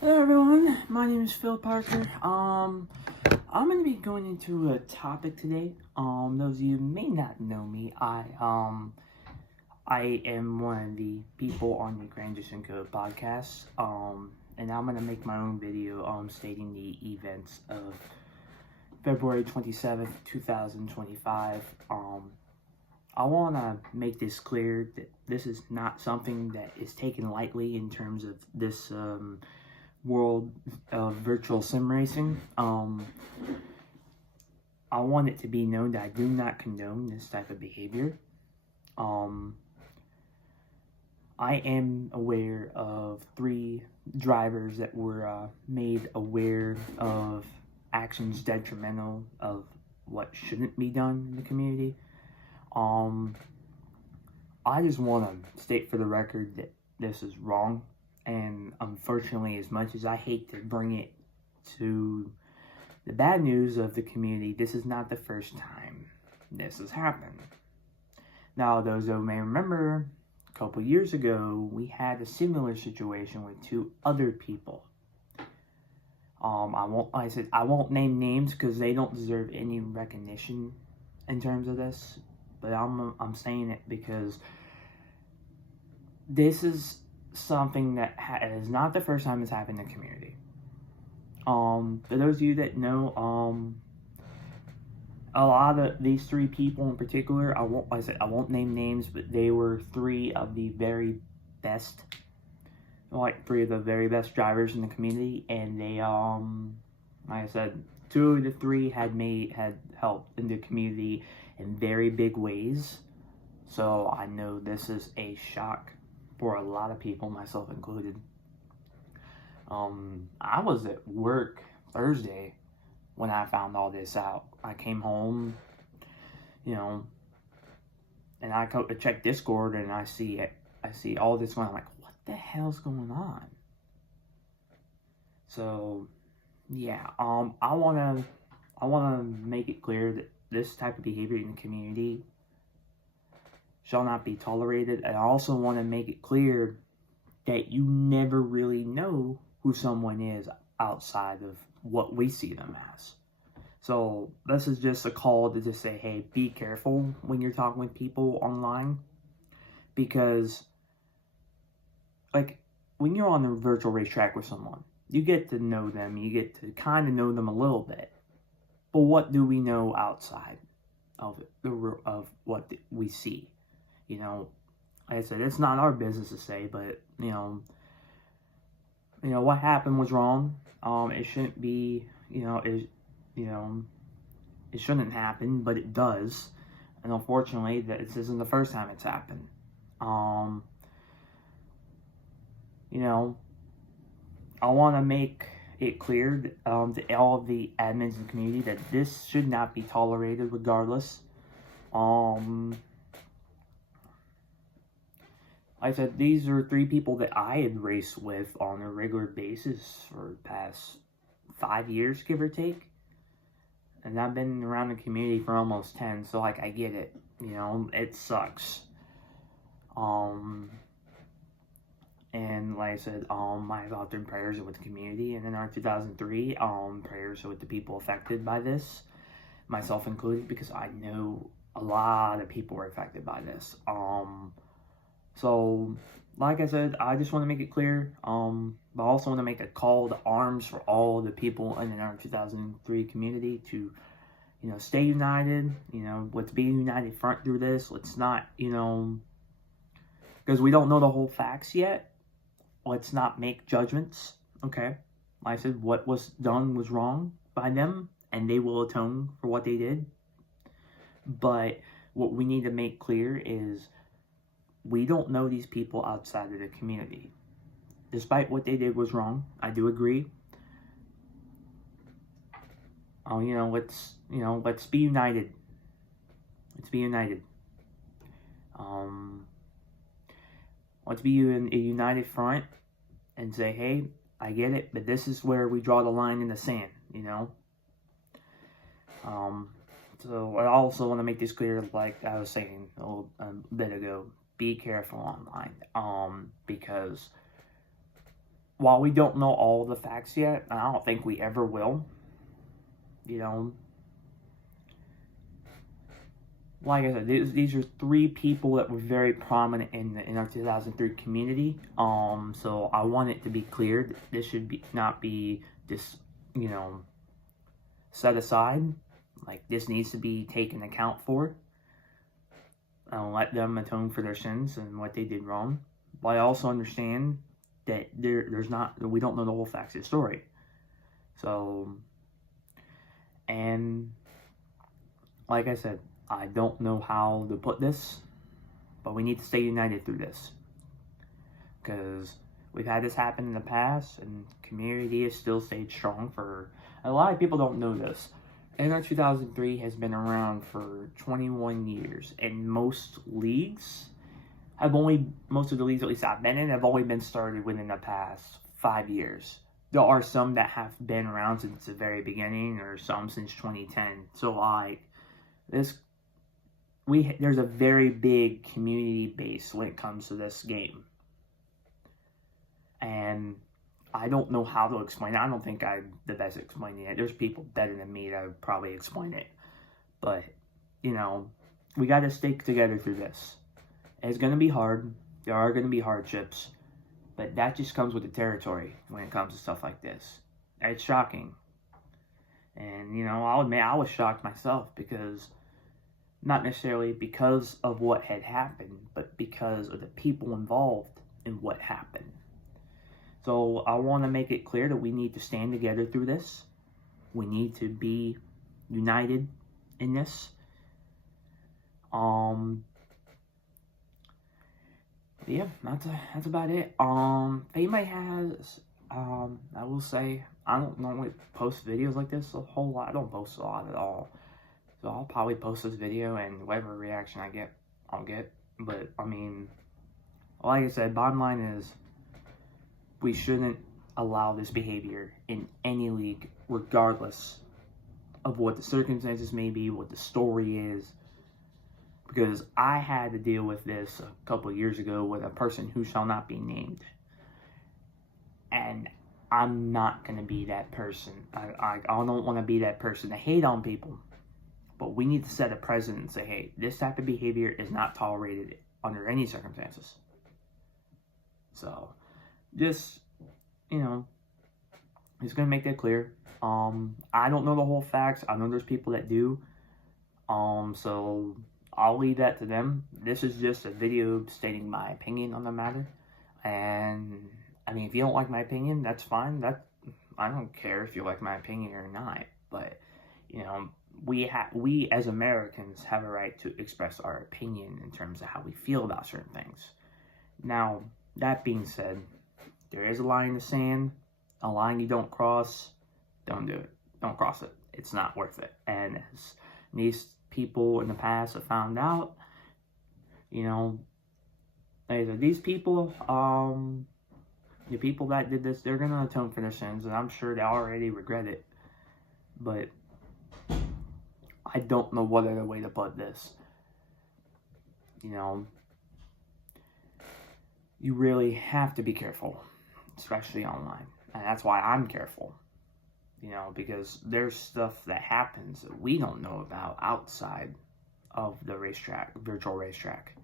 Hello everyone, my name is Phil Parker. I'm gonna be going into a topic today. Those of you who may not know me, I am one of the people on the Transition Code podcast. And I'm gonna make my own video, stating the events of February 27th, 2025. I want to make this clear that this is not something that is taken lightly in terms of this, world of virtual sim racing. I want it to be known that I do not condone this type of behavior. I am aware of 3 drivers that were made aware of actions detrimental of what shouldn't be done in the community. I just want to state for the record that this is wrong. And unfortunately, as much as I hate to bring it to the bad news of the community, this is not the first time this has happened. Now, those who may remember, a couple years ago, we had a similar situation with 2 other people. I won't name names because they don't deserve any recognition in terms of this, but I'm saying it because this is something that is not the first time it's happened in the community. For those of you that know, a lot of these 3 people in particular, I won't name names, but they were 3 of the very best, 3 of the very best drivers in the community, and they, like I said, 2 of the 3 had helped in the community in very big ways. So I know this is a shock for a lot of people, myself included. I was at work Thursday when I found all this out. I came home, and I check Discord and I see all this going on. I'm like, what the hell's going on? So, yeah, I wanna make it clear that this type of behavior in the community shall not be tolerated. And I also want to make it clear that you never really know who someone is outside of what we see them as. So this is just a call to just say, hey, be careful when you're talking with people online, because when you're on a virtual racetrack with someone, you get to know them, you get to kind of know them a little bit, but what do we know outside of what we see? Like I said, it's not our business to say, but what happened was wrong. It shouldn't be, it shouldn't happen, but it does. And unfortunately, this isn't the first time it's happened. I want to make it clear to all of the admins in the community that this should not be tolerated regardless. Like I said, these are 3 people that I had raced with on a regular basis for the past 5 years, give or take. And I've been around the community for almost 10, so I get it. It sucks. And like I said, my thoughts and prayers are with the community. And in our 2003, prayers are with the people affected by this, myself included, because I know a lot of people were affected by this. So, like I said, I just want to make it clear, but I also want to make a call to arms for all the people in our 2003 community to, stay united. Let's be a united front through this. Let's not, because we don't know the whole facts yet. Let's not make judgments, okay? Like I said, what was done was wrong by them, and they will atone for what they did. But what we need to make clear is we don't know these people outside of the community. Despite what they did was wrong, I do agree. Let's be united. Let's be united. Let's be a united front and say, hey, I get it, but this is where we draw the line in the sand, So I also want to make this clear, like I was saying a bit ago, be careful online, because while we don't know all the facts yet, and I don't think we ever will, you know, like I said, these are 3 people that were very prominent in our 2003 community. So I want it to be clear that this should not be just, you know, set aside. Like, this needs to be taken account for. Let them atone for their sins and what they did wrong. But I also understand that we don't know the whole facts of the story. So, and like I said, I don't know how to put this, but we need to stay united through this. Because we've had this happen in the past, and community has still stayed strong for... A lot of people don't know this. nr 2003 has been around for 21 years, and most of the leagues, at least I've been in, have only been started within the past 5 years. There are some that have been around since the very beginning, or some since 2010. So, like, there's a very big community base when it comes to this game. And I don't know how to explain it. I don't think I'm the best at explaining it. There's people better than me that would probably explain it. But, you know, we got to stick together through this. It's going to be hard. There are going to be hardships. But that just comes with the territory when it comes to stuff like this. It's shocking. And, you know, I'll admit I was shocked myself, because... not necessarily because of what had happened, but because of the people involved in what happened. So I want to make it clear that we need to stand together through this. We need to be united in this. Yeah, that's about it. If anybody has, I will say, I don't normally post videos like this a whole lot. I don't post a lot at all. So I'll probably post this video, and whatever reaction I get, I'll get. But, I mean, like I said, bottom line is, we shouldn't allow this behavior in any league, regardless of what the circumstances may be, what the story is. Because I had to deal with this a couple of years ago with a person who shall not be named. And I'm not going to be that person. I don't want to be that person to hate on people. But we need to set a precedent and say, hey, this type of behavior is not tolerated under any circumstances. So, just, you know, just going to make that clear. I don't know the whole facts. I know there's people that do. So, I'll leave that to them. This is just a video stating my opinion on the matter. And, I mean, if you don't like my opinion, that's fine. I don't care if you like my opinion or not. But, you know, we as Americans have a right to express our opinion in terms of how we feel about certain things. Now, that being said, there is a line in the sand, a line you don't cross. Don't do it. Don't cross it. It's not worth it. And as these people in the past have found out, you know, these people, the people that did this, they're going to atone for their sins, and I'm sure they already regret it. But I don't know what other way to put this. You know, you really have to be careful, especially online. And that's why I'm careful. You know, because there's stuff that happens that we don't know about outside of the racetrack, virtual racetrack.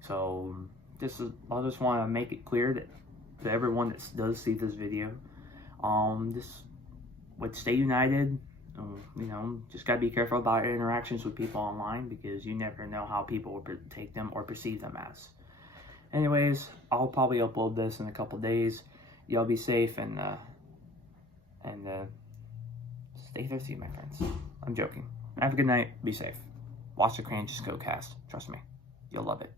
So, I just want to make it clear that to everyone that does see this video, just stay united. You know, just gotta be careful about your interactions with people online, because you never know how people will take them or perceive them as. Anyways, I'll probably upload this in a couple days. Y'all be safe and stay thirsty, my friends. I'm joking. Have a good night. Be safe. Watch the Cranches Cast. Trust me, you'll love it.